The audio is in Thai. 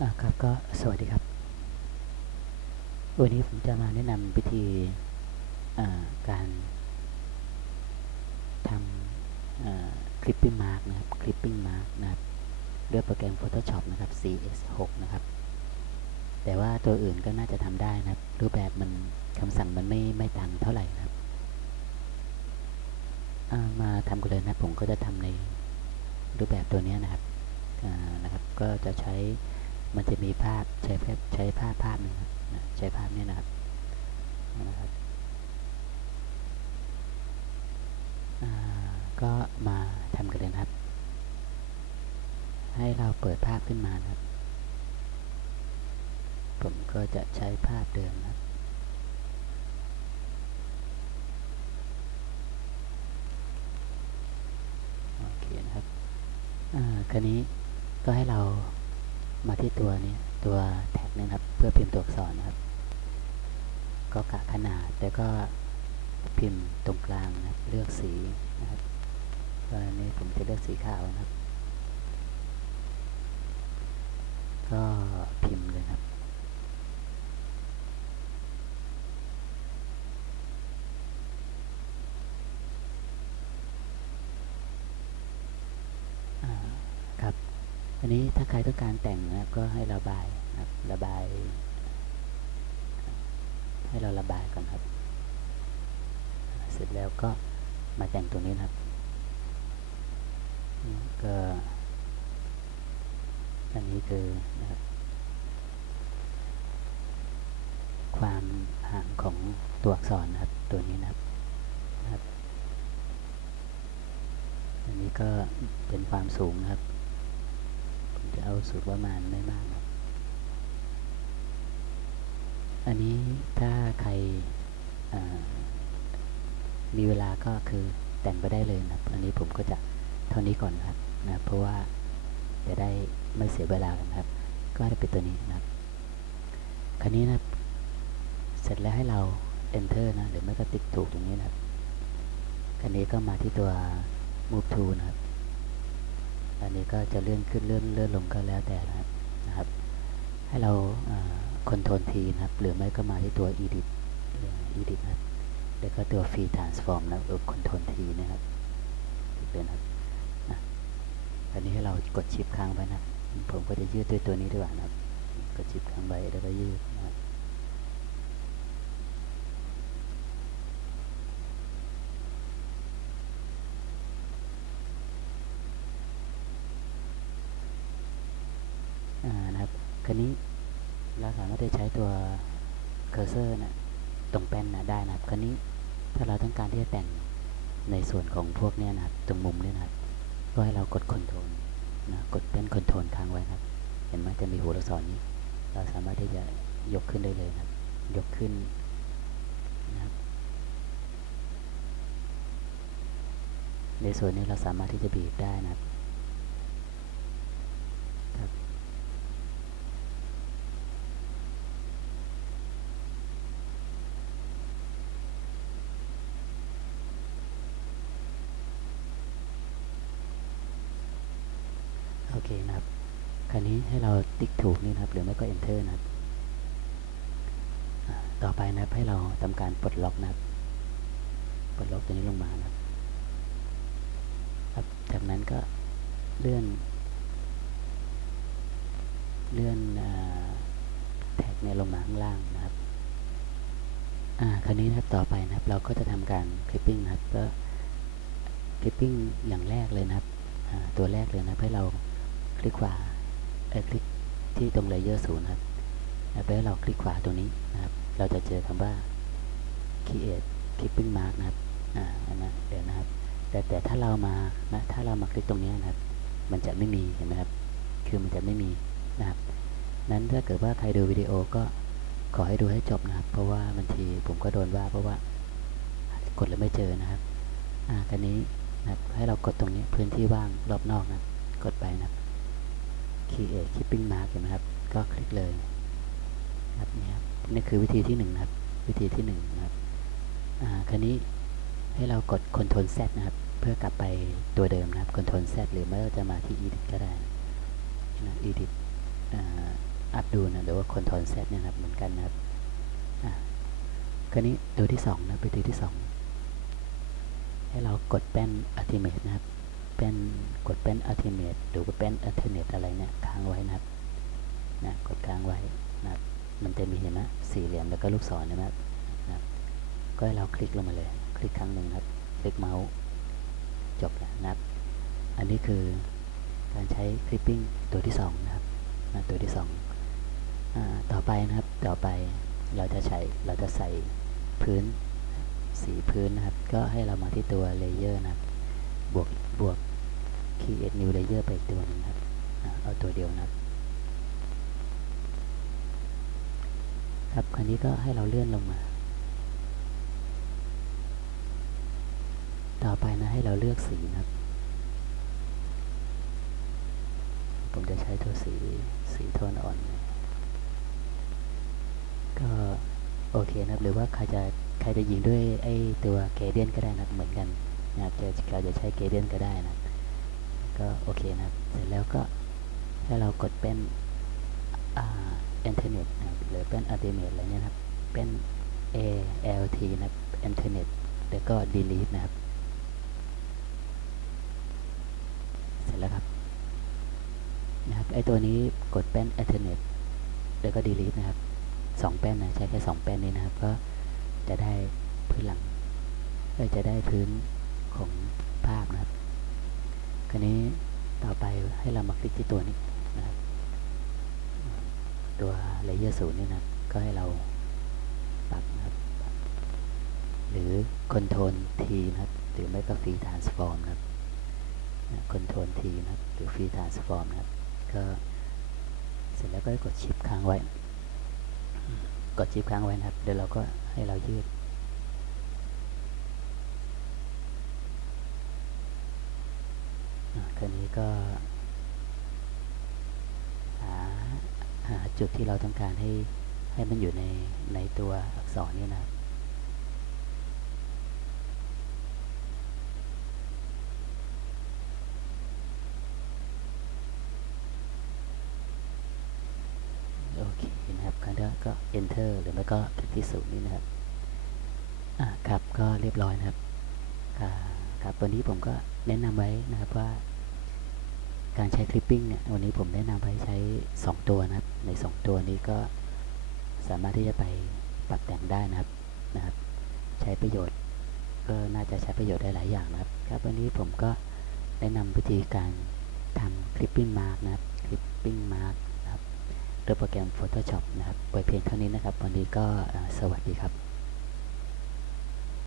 ครับก็สวัสดีครับ วันนี้ผมจะมาแนะนำวิธีการทำคลิปปิ้งมาร์กนะครับคลิปปิ้งมาร์กนะครับด้วยโปรแกรม Photoshop นะครับ CS6 นะครับ แต่ว่าตัวอื่นก็น่าจะทำได้นะครับ รูปแบบมันคำสั่งมันไม่ไม่ต่างเท่าไหร่นะครับ มาทำกันเลยนะผมก็จะทำในรูปแบบตัวนี้นะครับนะครับ ก็จะใช้ มันจะมีภาพใช้ใช้ภาพภาพหนึ่งนะใช้ภาพนี้นะครับนะครับก็มาทำกันเลยครับ ให้เราเปิดภาพขึ้นมานะครับ ผมก็จะใช้ภาพเดิมนะครับโอเคนะครับอ่าคราวนี้ก็ให้เรา มาที่ตัวนี้ตัวแท็กนะครับ เพื่อพิมพ์ตัวอักษรนะครับ ก็กะขนาดแล้วก็พิมพ์ตรงกลางนะครับ เลือกสีนะครับวันนี้ผมจะเลือกสีขาวนะครับ ก็พิมพ์เลยนะครับ อ่าครับ อันนี้ถ้าใครต้องการแต่งนะครับก็ให้ระบายนะครับระบาย ให้เราระบายก่อนครับ เสร็จแล้วก็มาแต่งตรงนี้นะครับ ก็อันนี้คือนะครับความห่างของตัวอักษรนะครับตัวนี้นะครับนะครับ อันนี้ก็เป็นความสูงนะครับ เอาสูตรประมาณไม่มากนะครับ อันนี้ถ้าใครมีเวลาก็คือแต่งไปได้เลยนะครับ อันนี้ผมก็จะเท่านี้ก่อนนะครับนะเพราะว่าจะได้ไม่เสียเวลากันครับ ก็จะเป็นตัวนี้นะครับ คราวนี้นะเสร็จแล้วให้เรา enter นะหรือไม่ก็ติ๊กถูกตรงนี้นะครับคราวนี้ก็มาที่ตัว move to นะครับ อันนี้ก็จะเลื่อนขึ้นเลื่อนเลื่อนลงก็แล้วแต่นะครับ ให้เราคอนโทรลทีนะครับ หรือไม่ก็มาที่ตัว edit หรือ edit นะแล้วก็ตัว free transform นะเออคอนโทรลทีนะครับเป็นครับอันนี้ให้เรากดชิปค้างไว้นะผมก็จะยืดด้วยตัวนี้ดีกว่านะครับ กดชิปค้างไว้แล้วก็ยืดนะครับ อ่า ครับคราวนี้เราสามารถจะใช้ตัวเคอร์เซอร์นะตรงแป้นนะได้นะครับคราวนี้ถ้าเราต้องการที่จะแต่งในส่วนของพวกนี้นะครับ ตรงมุมเนี่ยนะครับก็ให้เรากดคอนโทรลนะกดแป้นคอนโทรลค้างไว้นะครับ เห็นไหมจะมีหัวลูกศรนี้ เราสามารถที่จะยกขึ้นได้เลยนะครับ ยกขึ้นนะครับในส่วนนี้เราสามารถที่จะบีบได้นะครับ นะครับ คราวนี้ให้เราติ๊กถูกนี่นะครับหรือไม่ก็ enter นะครับ ต่อไปนะครับให้เราทำการปลดล็อกนะครับ ปลดล็อกตัวนี้ลงมานะครับ จากนั้นก็เลื่อน เลื่อนอแท็กเนี่ยลงมาข้างล่างนะครับคราวนี้นะครับต่อไปนะครับเราก็จะทำการคลิปปิ้งนะครับก็คลิปปิ้งอย่างแรกเลยนะครับตัวแรกเลยนะครับให้เรา คลิกขวาเอ้คลิกที่ตรงเลเยอร์ศูนย์ครับแล้วให้เราคลิกขวาตรงนี้นะครับ เราจะเจอคำว่า create clipping mark นะครับอ่าอันนั้นเดี๋ยวนะครับ แต่แต่ถ้าเรามานะถ้าเรามาคลิกตรงนี้นะครับ มันจะไม่มีเห็นไหมครับ คือมันจะไม่มีนะครับ นั้นถ้าเกิดว่าใครดูวิดีโอก็ขอให้ดูให้จบนะครับ เพราะว่าบางทีผมก็โดนว่าเพราะว่ากดแล้วไม่เจอนะครับอ่ากันนี้นะครับให้เรากดตรงนี้พื้นที่ว่างรอบนอกนะครับกดไปนะครับ create clipping mark เห็นไหมครับ ก็คลิกเลยนะครับนี่ครับนี่คือวิธีที่หนึ่งนะครับ วิธีที่หนึ่งนะครับอ่าคราวนี้ให้เรากด Ctrl Z นะครับ เพื่อกลับไปตัวเดิมนะครับ Ctrl Z หรือไม่ก็จะมาที่ Edit ก็ได้นะ Edit อ่าดูนะหรือว่า Ctrl Z เนี่ยนะครับเหมือนกันนะครับอะคราวนี้ตัวที่สองนะไปตัวที่สองให้เรากดแป้น Ultimate นะครับ ป้นกดแป้น Ultimate หรือว่าแป้น Alternate อะไรเนี่ยค้างไว้นะครับนะกดค้างไว้นะครับมันจะมีเห็นไหมสี่เหลี่ยมแล้วก็ลูกศรนะครับนะก็ให้เราคลิกลงมาเลย คลิกครั้งหนึ่งครับ คลิกเมาส์จบแล้วนะครับ อันนี้คือการใช้คลิปปิ้งตัวที่สองนะครับนะตัวที่สองต่อไปนะครับต่อไปเราจะใช้เราจะใส่พื้นสีพื้นนะครับ ก็ให้เรามาที่ตัวเลเยอร์นะครับบวกบวก create new layer ไปตัวหนึงครับนะเอาตัวเดียวนะครับ ครับคราวนี้ก็ให้เราเลื่อนลงมา ต่อไปนะให้เราเลือกสีนะครับ ผมจะใช้ตัวสีสีโทนอ่อน ก็โอเคนะครับหรือว่าใครจะใครจะยิงด้วยไอตัวเกเดียนก็ได้นะเหมือนกันนะครับจะเราจะใช้เกเดียนก็ได้นะ ก็โอเคนะครับ เสร็จแล้วก็ให้เรากดเป็นอินเทอร์เน็ตนะครับหรือเป็นอัลติเมทอะไรเนี่ยนะครับ เป็น A L T นะครับอินเทอร์เน็ตแล้วก็ delete นะครับ เสร็จแล้วครับนะครับไอตัวนี้กดแป้น alternate แล้วก็ delete นะครับสองแป้นนะใช้แค่สองแป้นนี้นะครับ ก็จะได้พื้นหลังก็จะได้พื้นของภาพนะครับ คราวนี้ต่อไปให้เรามาคลิกที่ตัวนี้นะครับ ตัว layer ศูนย์นี่นะก็ให้เราปรับนะครับ หรือ control T นะครับหรือไม่ก็ free transform นะครับคอนโทรลทีนะครับหรือฟรีทรานส์ฟอร์มนะครับ ก็เสร็จแล้วก็กดชิปค้างไว้ กดชิปค้างไว้นะครับ เดี๋ยวเราก็ให้เรายืด อะ คราวนี้ก็หาหาจุดที่เราต้องการให้ให้มันอยู่ในในตัวอักษรนี่นะโอเคนะครับคราวนี้ก็ enter หรือไม่ก็คลิกที่ศูนย์นี่นะครับอ่าครับก็เรียบร้อยนะครับอ่าครับวันนี้ผมก็แนะนำไว้นะครับว่า การใช้คลิปปิ้งเนี่ยวันนี้ผมแนะนำไว้ใช้ 2 ตัวนะครับ ใน 2 ตัวนี้ก็สามารถที่จะไปปรับแต่งได้นะครับนะครับ ใช้ประโยชน์ก็น่าจะใช้ประโยชน์ได้หลายอย่างนะครับ ครับวันนี้ผมก็แนะนำวิธีการทำคลิปปิ้งมาร์กนะครับคลิปปิ้งมาร์กนะครับด้วยโปรแกรม Photoshop นะครับไว้เพียงเท่านี้นะครับ วันนี้ก็สวัสดีครับ